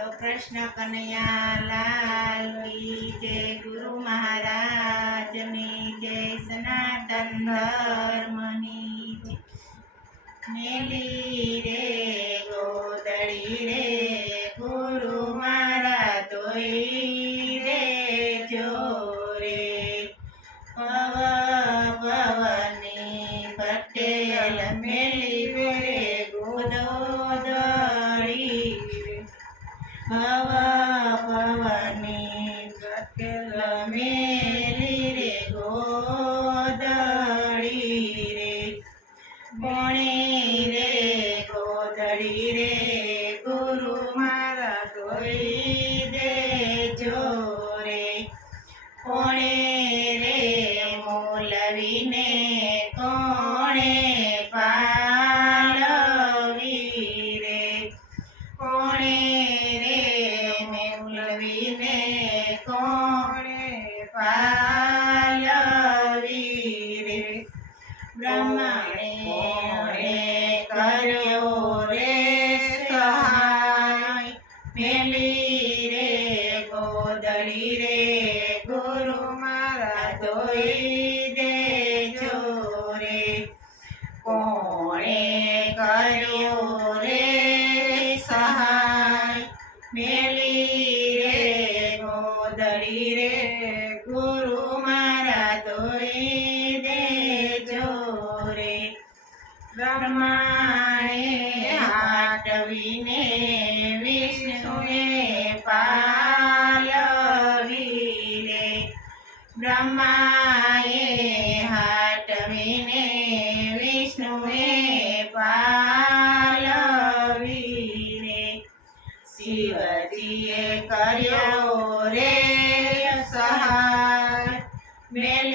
બોલો કૃષ્ણ કનૈયાલાલ કી જય ગુરુ મહારાજની જય સનાતન ધર્મની. મેલી રે ગોદળી રે, ગુરુ મારા તોઈ રે જોરે પવ પવની પટેલ મેલી પવ પવની પટેલ મેલી રે ગોદડી રે ભણી રે પાલવી હાટવીને વિષ્ણુએ પાલવી રે બ્રહ્માએ હાટવીને વિષ્ણુએ પાલવી રે શિવજીએ કર્યો રે સહાર મેલી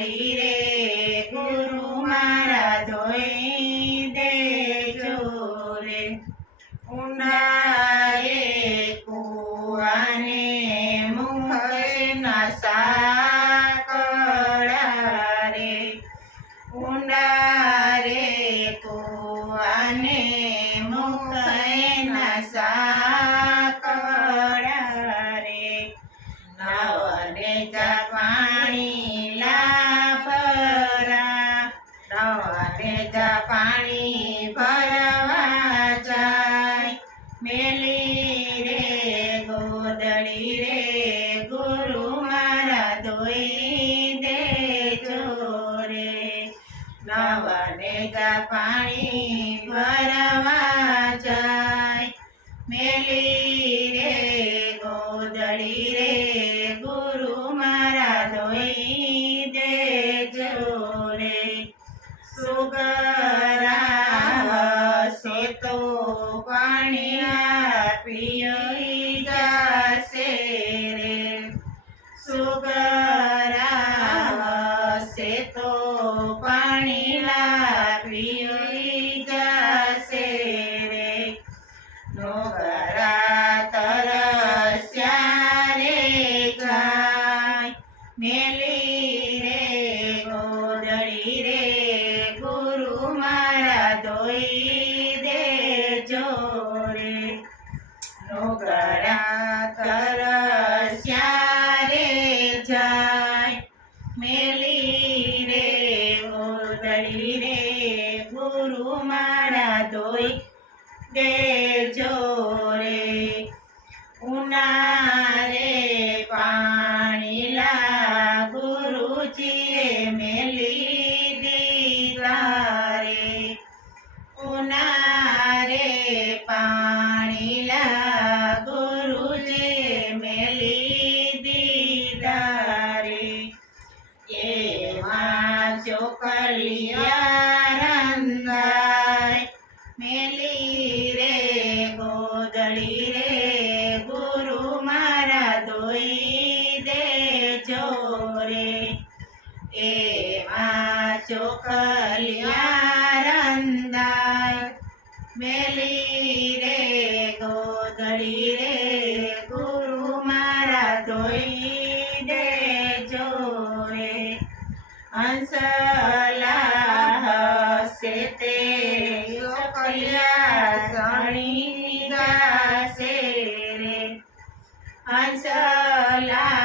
ગોદડી રે ગુરુ મારા ધોઈ દે જોરે ઊંડાએ કુવાને મુખના સાકળા રે. ઊંડા રે કુવાને મુખના સાકળા પાણી ભરવા જાય. મેલી રે ગોદડી રે ગુરુ મારા ધોઈ દે રે. સુગરા મેલી રે ગોદડી રે ગુરુ મારા ધોઈ દેજો રે. ઉનારે પાણી લા ગુરુજીએ મેલી દીધા રે. ઉનારે એમાં ચોકલિયા રંગાય મેલી રે ગોદડી રે, ગુરુ મારા ધોઈ દે રે હંસલા હસે તે ચોકલિયા સણી જાશે રે. હંસલા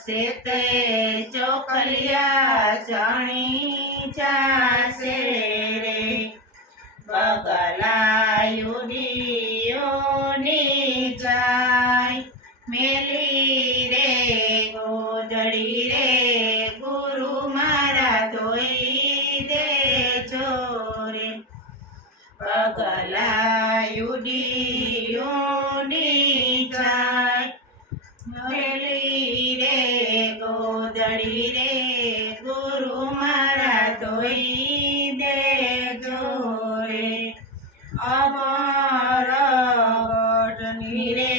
હસે તે ચોકલિયા સણી જાશે રે. બગલાયુડીઓની જાય મેલી ગોદડી રે, ગુરુ મારા ધોઈ દેજો રે. અમર ગઢની રે,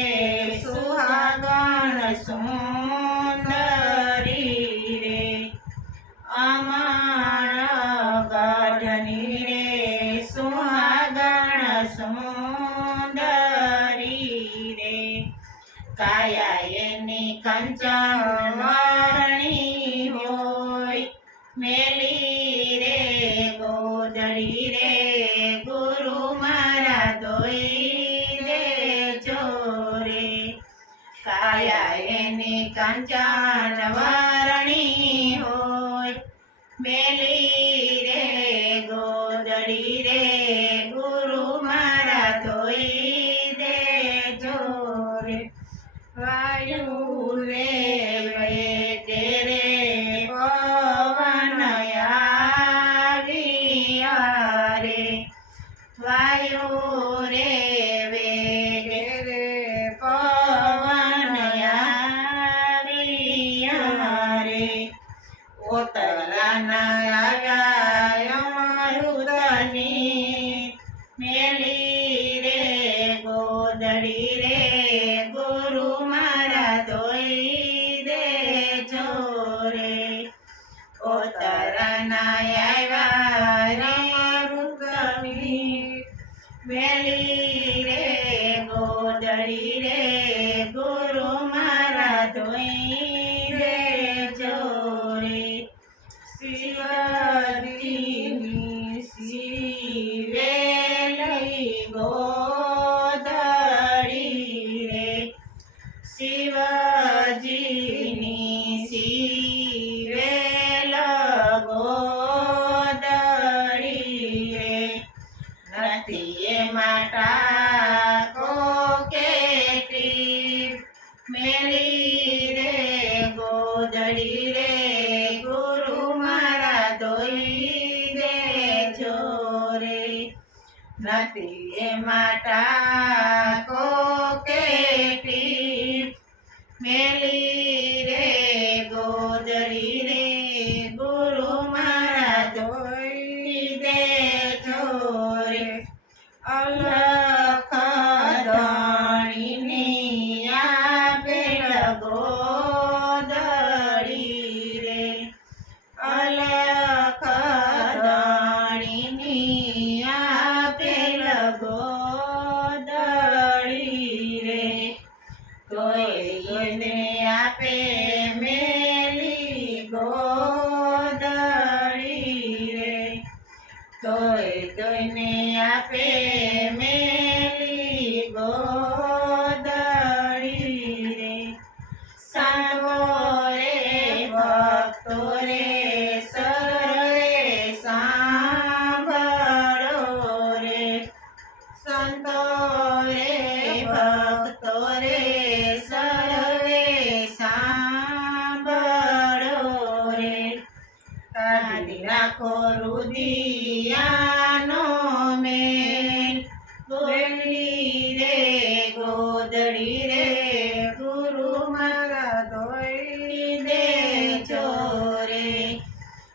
સુહાગણ સુંદરી રે. અમર ગઢની રે, સુહાગણ સુંદરી રે. કાયા એની કંચન એની નવારણી વારણી હોય. મેલી ગોદડી રે ગુરુ મારા ધોઈ દેજો રે. ઓતરાના આવ્યા અમૃતની મેલી રે, ગોદડી રે, ગુરુ મારા ધોઈ તોયને આપે મેલી ગોદડી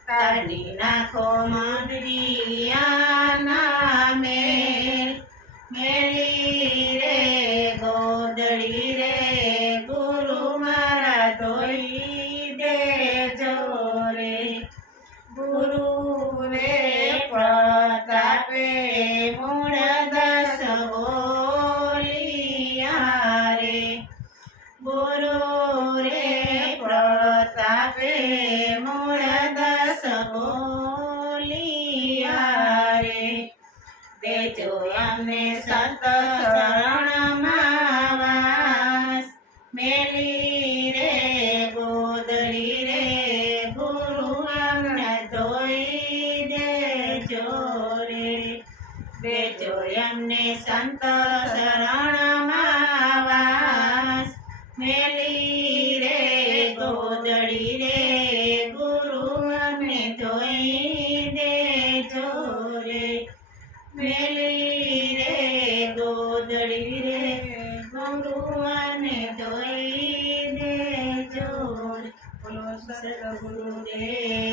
કાઢી નાખો મંડળિયા નામે મેળી મેલી રે ગોદડી રે ગુરુવાને ધોઈ દેજો બોલો સદગુરુદેવની